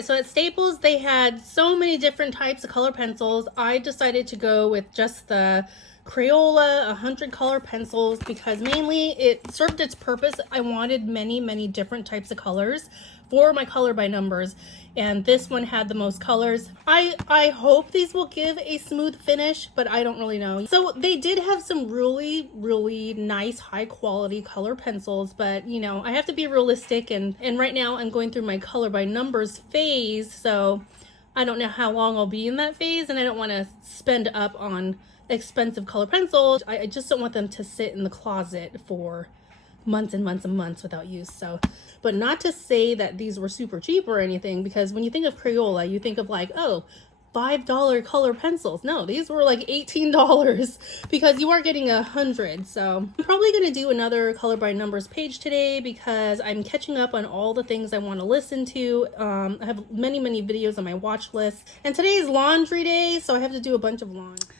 right, so at Staples, they had so many different types of color pencils. I decided to go with just the Crayola 100 color pencils because mainly it served its purpose. I wanted many different types of colors for my color by numbers, and this one had the most colors. I hope these will give a smooth finish, but I don't really know. So they did have some really nice high quality color pencils, but you know, I have to be realistic, and right now I'm going through my color by numbers phase, so I don't know how long I'll be in that phase, and I don't want to spend up on expensive color pencils. I just don't want them to sit in the closet for months and months without use. So, but not to say that these were super cheap or anything, because when you think of Crayola, you think of like, oh, $5 color pencils. No, these were like $18 because you are getting 100. So I'm probably going to do another color by numbers page today because I'm catching up on all the things I want to listen to. I have many videos on my watch list, and today is laundry day, so I have to do a bunch of laundry.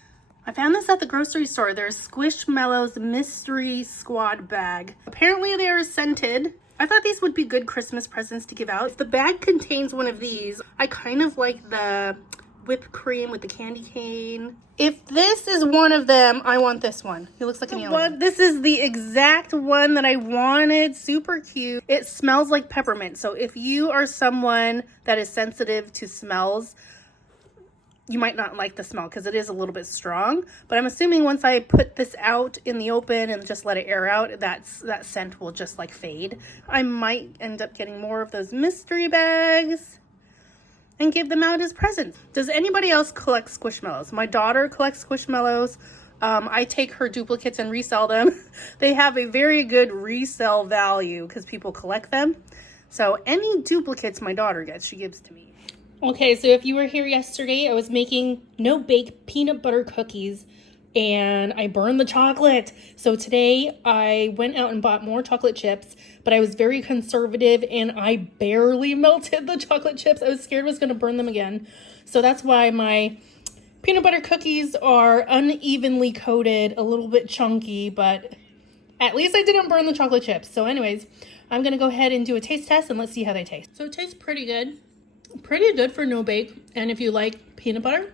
I found this at the grocery store. There's Squishmallows Mystery Squad bag. Apparently they are scented. I thought these would be good Christmas presents to give out. If the bag contains one of these, I kind of like the whipped cream with the candy cane. If this is one of them, I want this one. He looks like an alien. This is the exact one that I wanted. Super cute. It smells like peppermint. So if you are someone that is sensitive to smells, you might not like the smell because it is a little bit strong, but I'm assuming once I put this out in the open and just let it air out, that scent will just like fade. I might end up getting more of those mystery bags and give them out as presents. Does anybody else collect Squishmallows? My daughter collects Squishmallows. I take her duplicates and resell them. They have a very good resale value because people collect them. So any duplicates my daughter gets, she gives to me. Okay, so if you were here yesterday, I was making no-bake peanut butter cookies, and I burned the chocolate. So today, I went out and bought more chocolate chips, but I was very conservative, and I barely melted the chocolate chips. I was scared I was going to burn them again. So that's why my peanut butter cookies are unevenly coated, a little bit chunky, but at least I didn't burn the chocolate chips. So anyways, I'm going to go ahead and do a taste test, and let's see how they taste. So it tastes pretty good. Pretty good for no bake, and if you like peanut butter.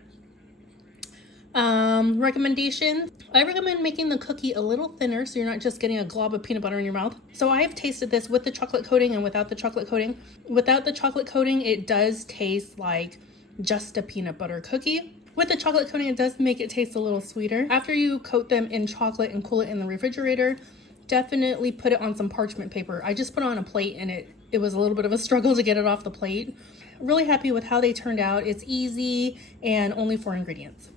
Recommendation, I recommend making the cookie a little thinner so you're not just getting a glob of peanut butter in your mouth. So I've tasted this with the chocolate coating and without the chocolate coating. Without the chocolate coating, it does taste like just a peanut butter cookie. With the chocolate coating, it does make it taste a little sweeter. After you coat them in chocolate and cool it in the refrigerator, definitely put it on some parchment paper. I just put it on a plate, and it was a little bit of a struggle to get it off the plate. Really happy with how they turned out. It's easy and only 4 ingredients.